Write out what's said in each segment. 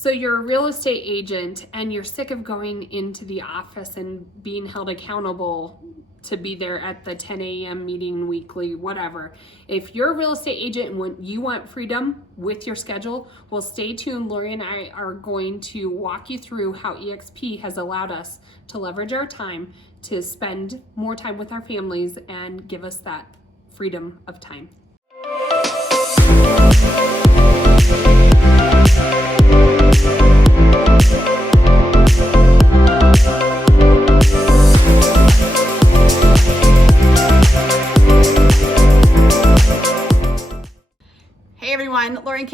So you're a real estate agent and you're sick of going into the office and being held accountable to be there at the 10 a.m. meeting weekly, whatever. If you're a real estate agent and when you want freedom with your schedule, well, stay tuned. Lori and I are going to walk you through how eXp has allowed us to leverage our time to spend more time with our families and give us that freedom of time. Hey everyone, Lori and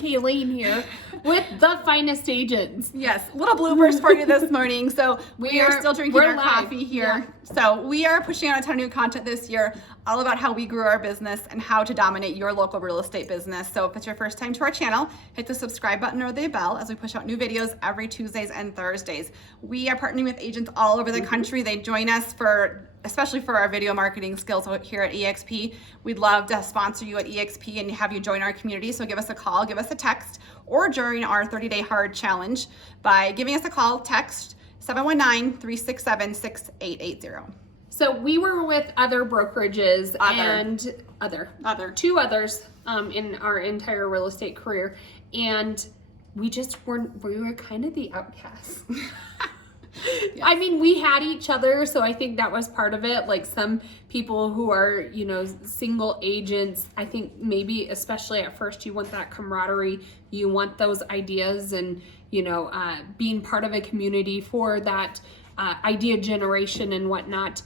Kayleen here with the finest agents. Yes, little bloopers for you this morning. So we are still drinking our coffee here. Yeah. So we are pushing out a ton of new content this year, all about how we grew our business and how to dominate your local real estate business. So if it's your first time to our channel, hit the subscribe button or the bell as we push out new videos every Tuesdays and Thursdays. We are partnering with agents all over the country. They join us especially for our video marketing skills here at eXp. We'd love to sponsor you at eXp and have you join our community. So give us a call, give us a text, or during our 30-day hard challenge by giving us a call, text 719-367-6880. So we were with other brokerages and two others in our entire real estate career. And we were kind of the outcasts. Yes. I mean, we had each other, so I think that was part of it. Like some people who are, single agents, I think maybe especially at first you want that camaraderie, you want those ideas and, being part of a community for that idea generation and whatnot.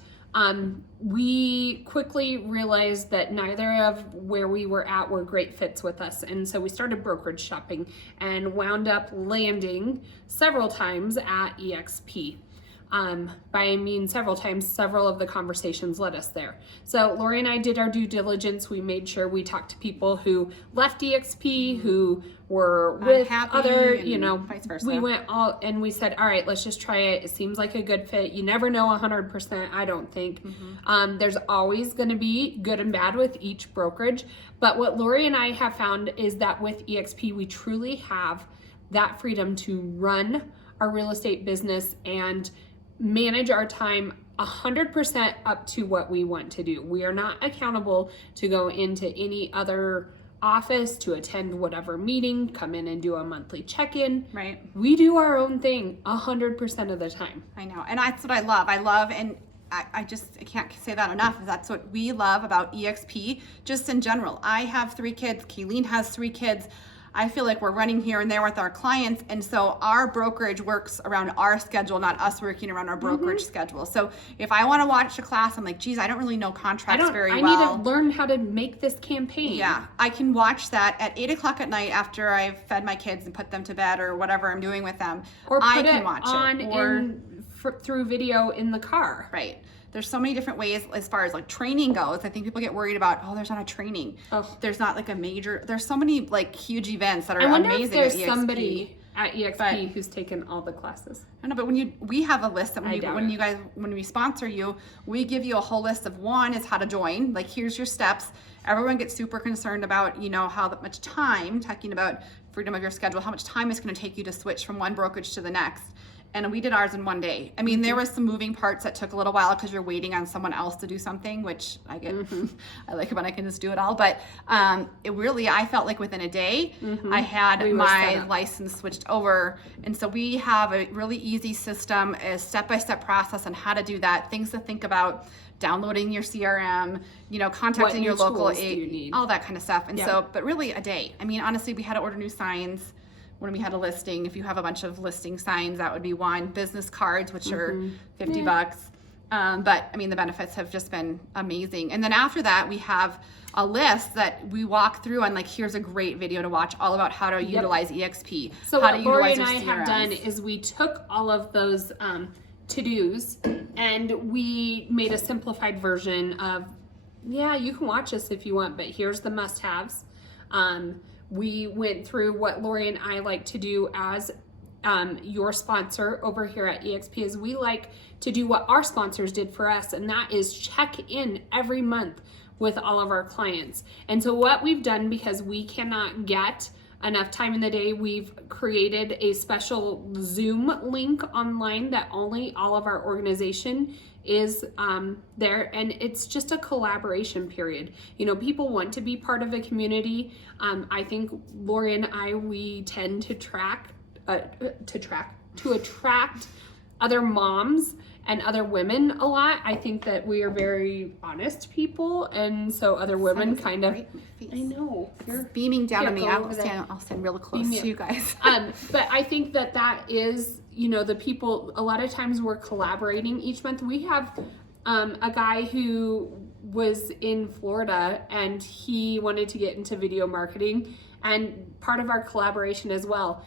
We quickly realized that neither of where we were at were great fits with us. And so we started brokerage shopping and wound up landing several times at eXp. Several times, several of the conversations led us there. So Lori and I did our due diligence. We made sure we talked to people who left eXp, who were with other, vice versa. We went all and we said, all right, let's just try it. It seems like a good fit. You never know 100%, I don't think. There's always going to be good and bad with each brokerage. But what Lori and I have found is that with eXp, we truly have that freedom to run our real estate business and manage our time 100% up to what we want to do. We are not accountable to go into any other office to attend whatever meeting, come in and do a monthly check-in. Right. We do our own thing 100% of the time. I know, and that's what I love. And I can't say that enough. That's what we love about eXp, just in general. I have 3 kids. Kayleen has 3 kids. I feel like we're running here and there with our clients. And so our brokerage works around our schedule, not us working around our brokerage schedule. So if I want to watch a class, I'm like, geez, I don't really know contracts very well. I need to learn how to make this campaign. Yeah, I can watch that at 8 o'clock at night after I've fed my kids and put them to bed or whatever I'm doing with them. Or put it on through video in the car. Right. There's so many different ways as far as like training goes. I think people get worried about, there's not a training. There's not like there's so many like huge events that are amazing. I wonder if there's somebody at eXp who's taken all the classes. I know, but we have a list that when we sponsor you, we give you a whole list of one is how to join. Like here's your steps. Everyone gets super concerned about, how much time, talking about freedom of your schedule, how much time it's going to take you to switch from one brokerage to the next. And we did ours in one day. I mean, there was some moving parts that took a little while because you're waiting on someone else to do something, which I get. I like it when I can just do it all. But I felt like within a day, I had my license switched over. And so we have a really easy system, a step-by-step process on how to do that, things to think about, downloading your CRM, contacting your local agent, all that kind of stuff. And but really a day. I mean, honestly, we had to order new signs. When we had a listing, if you have a bunch of listing signs, that would be one. Business cards, which are $50. But I mean, the benefits have just been amazing. And then after that, we have a list that we walk through and like, here's a great video to watch all about how to utilize eXp. So what Lori and I have done is we took all of those to-dos and we made a simplified version of, you can watch this if you want, but here's the must-haves. We went through what Lori and I like to do as your sponsor over here at eXp is we like to do what our sponsors did for us, and that is check in every month with all of our clients. And so what we've done, because we cannot get enough time in the day, we've created a special Zoom link online that only all of our organization is there, and it's just a collaboration period. You know, people want to be part of a community. I think Lori and I, we tend to attract other moms and other women a lot. I think that we are very honest people, and so other women kind of, I know, you're beaming down on me. I'll stand real close to you guys. But I think that is, you know, the people, a lot of times we're collaborating each month. We have a guy who was in Florida and he wanted to get into video marketing, and part of our collaboration as well.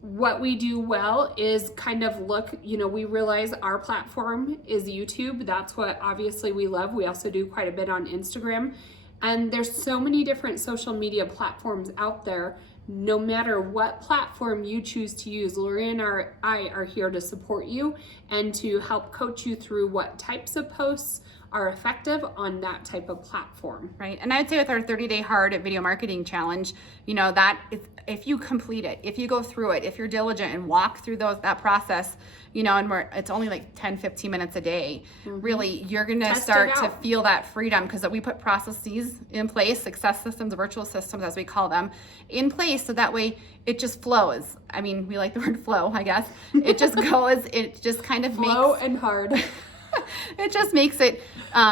What we do well is kind of look, you know, we realize our platform is YouTube. That's what obviously we love. We also do quite a bit on Instagram. And there's so many different social media platforms out there. No matter what platform you choose to use, Lori and I are here to support you and to help coach you through what types of posts are effective on that type of platform. Right. And I'd say with our 30-day hard video marketing challenge, you know, that if you complete it, if you go through it, if you're diligent and walk through that process, you know, and it's only like 10, 15 minutes a day, really, you're going to start to feel that freedom, because we put processes in place, success systems, virtual systems, as we call them, in place. So that way it just flows. I mean, we like the word flow, I guess. It just goes, it just kind of flow and hard. It just makes it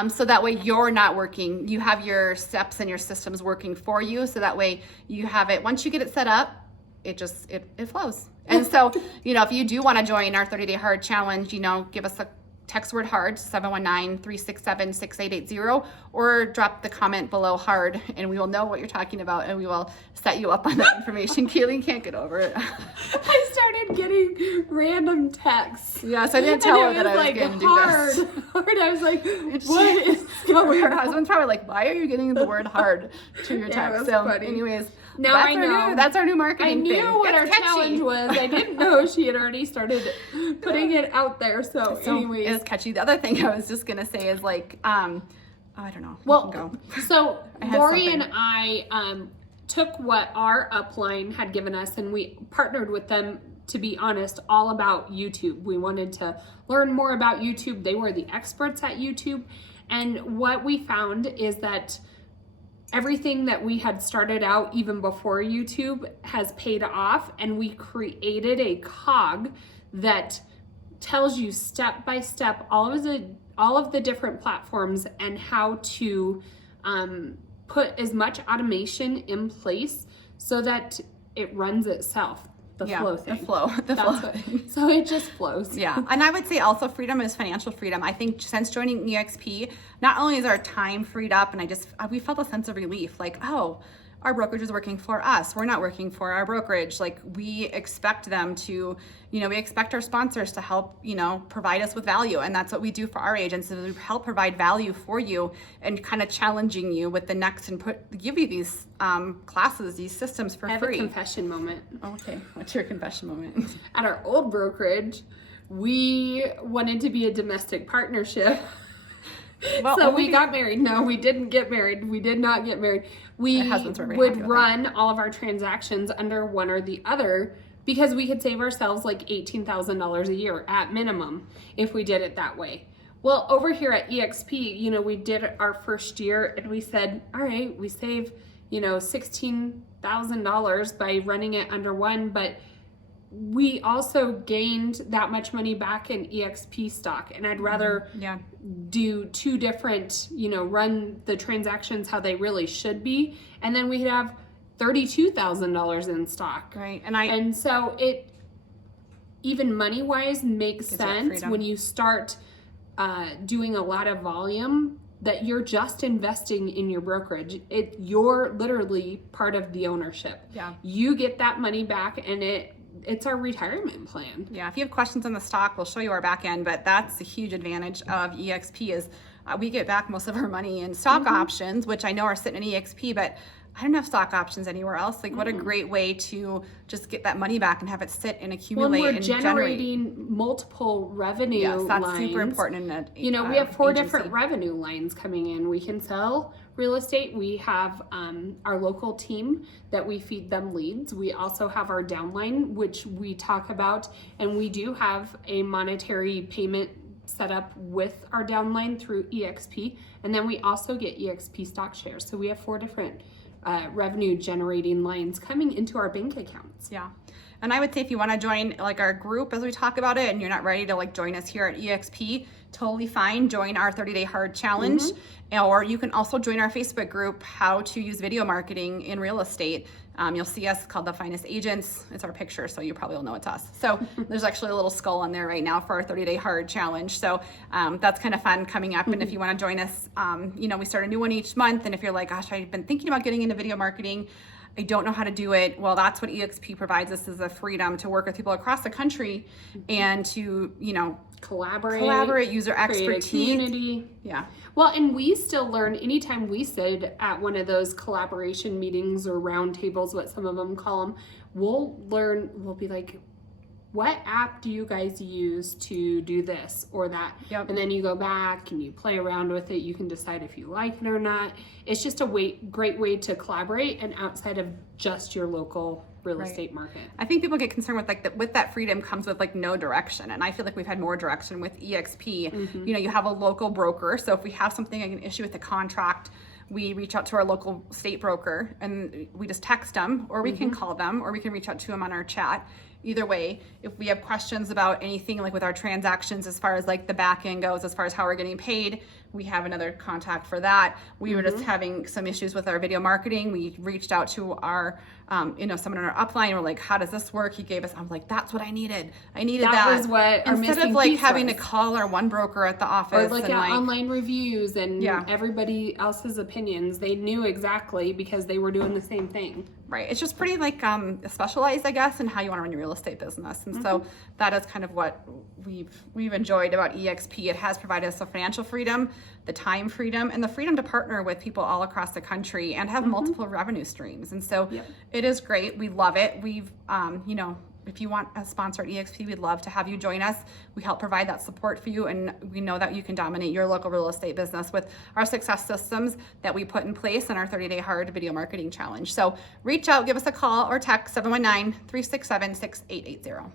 so that way you're not working. You have your steps and your systems working for you. So that way you have it, once you get it set up, it flows. And so, you know, if you do want to join our 30-day hard challenge, you know, give us a text word hard, 719-367-6880, or drop the comment below hard, and we will know what you're talking about, and we will set you up on that information. Kaylee can't get over it. I started getting random texts. Yes, I didn't tell her that I was going to do this. Hard. I was like, what is going on? Her husband's probably like, why are you getting the word hard to your text? So funny. Anyways, now I know. That's our new marketing thing. I knew what our challenge was. I didn't know she had already started putting it out there. So anyways. It's catchy. The other thing I was just going to say is like, I don't know. Well, so Lori and I took what our upline had given us, and we partnered with them, to be honest, all about YouTube. We wanted to learn more about YouTube. They were the experts at YouTube. And what we found is that everything that we had started out even before YouTube has paid off, and we created a cog that tells you step by step all of the different platforms and how to put as much automation in place so that it runs itself. The flow thing. So it just flows. Yeah. And I would say also freedom is financial freedom. I think since joining eXp, not only is our time freed up, and we felt a sense of relief, like, oh, our brokerage is working for us. We're not working for our brokerage. Like, we expect them to, you know, we expect our sponsors to help, you know, provide us with value. And that's what we do for our agents, is we help provide value for you and kind of challenging you with the next and give you these classes, these systems for free. I have a confession moment. Okay. What's your confession moment? At our old brokerage, we wanted to be a domestic partnership. Well, so we got married. No, we didn't get married. We did not get married. We would run all of our transactions under one or the other, because we could save ourselves like $18,000 a year at minimum if we did it that way. Well, over here at eXp, you know, we did our first year and we said, all right, we save, you know, $16,000 by running it under one, but we also gained that much money back in eXp stock, and I'd rather do two different, you know, run the transactions how they really should be, and then we'd have $32,000 in stock. Right. And so it, even money wise, makes sense when you start doing a lot of volume, that you're just investing in your brokerage. You're literally part of the ownership. Yeah. You get that money back, and it's our retirement plan. Yeah, if you have questions on the stock, we'll show you our back end, but that's a huge advantage of eXp is we get back most of our money in stock options, which I know are sitting in eXp, but I don't have stock options anywhere else. Like, what a great way to just get that money back and have it sit and accumulate we're and generating multiple revenue lines. That's lines. super important in a, we have 4 agency. different revenue lines coming in. We can sell real estate. We have our local team that we feed them leads. We also have our downline, which we talk about, and we do have a monetary payment set up with our downline through eXp, and then we also get eXp stock shares. So we have 4 different revenue generating lines coming into our bank accounts. Yeah. And I would say if you want to join like our group as we talk about it and you're not ready to like join us here at eXp, totally fine. Join our 30-day hard challenge. Or you can also join our Facebook group, How to Use Video Marketing in Real Estate. You'll see us called The Finest Agents. It's our picture, so you probably will know it's us. So there's actually a little skull on there right now for our 30-day hard challenge. So that's kind of fun coming up. And if you want to join us, we start a new one each month. And if you're like, gosh, I've been thinking about getting into video marketing, I don't know how to do it. Well, that's what eXp provides us, is the freedom to work with people across the country and to, collaborate, use their expertise. Community. Yeah. Well, and we still learn anytime we sit at one of those collaboration meetings or round tables, what some of them call them, we'll be like, what app do you guys use to do this or that? Yep. And then you go back and you play around with it. You can decide if you like it or not. It's just a great way to collaborate and outside of just your local real estate market. I think people get concerned with with that freedom comes with like no direction. And I feel like we've had more direction with eXp. You have a local broker. So if we have something like an issue with the contract, we reach out to our local state broker and we just text them, or we can call them, or we can reach out to them on our chat. Either way, if we have questions about anything like with our transactions, as far as like the back end goes, as far as how we're getting paid, we have another contact for that. We were just having some issues with our video marketing. We reached out to our, someone in our upline. And we're like, how does this work? He gave us, I'm like, that's what I needed. I needed that. That was what our instead of like having to call our one broker at the office. Or look and at online reviews and Yeah. everybody else's opinions. They knew exactly because they were doing the same thing. Right. It's just pretty like specialized, I guess, in how you want to run your real estate business. And so that is kind of what we've enjoyed about eXp. It has provided us the financial freedom, the time freedom, and the freedom to partner with people all across the country and have multiple revenue streams. And so it is great. We love it. We've, if you want a sponsor at eXp, we'd love to have you join us. We help provide that support for you, and we know that you can dominate your local real estate business with our success systems that we put in place in our 30-day hard video marketing challenge. So reach out, give us a call or text 719-367-6880.